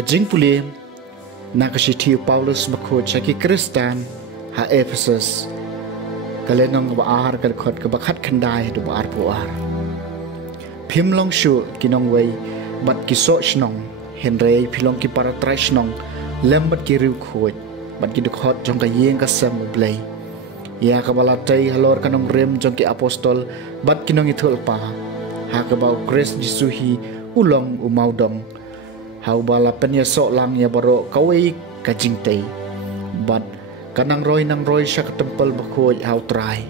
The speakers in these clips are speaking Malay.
Kajing puli nakasithi Paulus makho chaki Kristan ha Ephesus kalenong baar kalkhot kabakhat khandai du baar puar phimlong shu kinong wei bat kiso shnong henrei philong ki paratrai shnong lembat ki riu khoi bat ki dukhot jong ka yeng ka sam blai ya ka bala tai halor kanong rem jong ki apostol bat kinong ithul pa ha ka bau Christ Jisuhi ulong umaudong hau bala penya sok lang ya baro kawai kajing tei bat kanang roi nang roi syak tempel bakhoi hau trai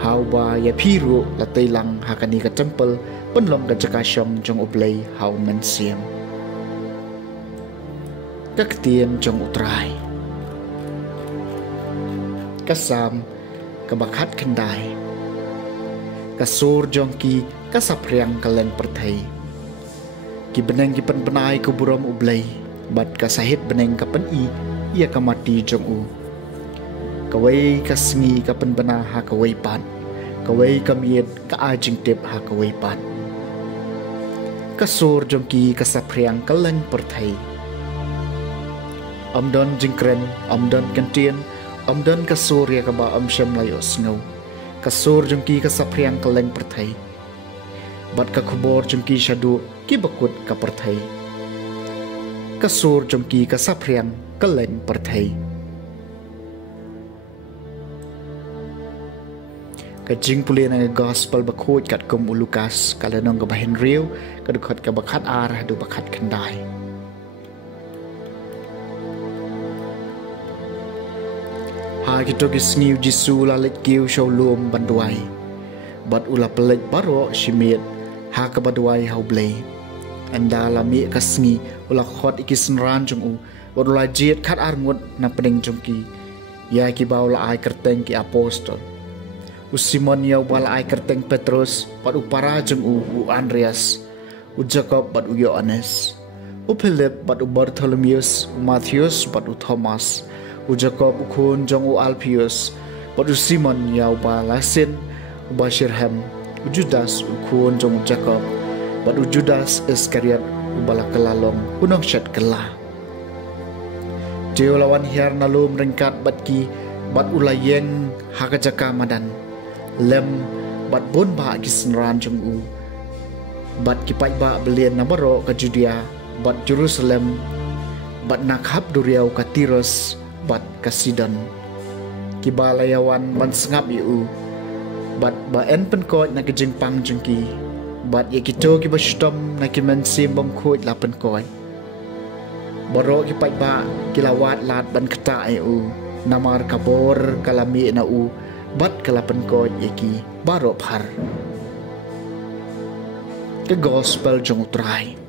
hau ba ya phiru la tei lang hakani ka tempel penlong ka jaka syom jong ublei hau men siam tak tiem jong utrai kasam kabakhat khandai kasur jong ki kasapriang kalen perthai ki beneng ki pen penai ku buram ublai bat ka sahit beneng ka pen I ia ka mati jong u kawai ka sngi ka pen bana ha ka wei pan kawai ka miet ka ajing tep ha ka wei pan ka sur jong ki ka sapriang ka leng perthai amdon jingkren amdon kantien amdon ka sur ya ka ba am syam layo sngo ka sur jong ki ka sapriang ka leng perthai bat ka khubor jong ki shadu ki bakut ka perthai kasur jong ki ka sapriang ka leng perthai ka jing puli na gospel bakhot kat kum Lukas kalenong ka bahin riu ka dukhat ka bakhat ar du bakhat khandai ha kito kisngiu Jisu lalit kiu show lum banduai bat ula pelet baro shimit ha ka badwai hau blei anda lami kasngi ula khot ikis nran jong u ula jet khat ar ngut na pening jong ki ya ki baula ai kerteng ki apostol u Simon ya bala ai kerteng Petrus pat u para jong u Andreas u Jacob pat u Yohanes u Philip pat u Bartholomeus u Mattheus pat u Thomas u Jacob u khun jong u Alphaeus pat u Simon ya bala sin u Bashirham u Judas u khun jong Jacob bat u Judas Iskariot u bala kelalong unong syat kelah Jeo lawan hiar nalum ringkat bat ki bat ulayeng hakajaka madan lem bat bon ba gisnran jong u bat ki pai ba belien nabaro ka Judea bat Jerusalem bat nakhap duriau ka Tirus bat ka Sidon ki balayawan ban sengap u bat ba en penkot na kejengpang jengki bat ye kito ki bastom na ki men sim bom khoi la penkoi baro ki pai ba ki lawat lat ban kata u namar kabor kalami na u bat kala penkoi ye ki baro phar ke gospel jong utrai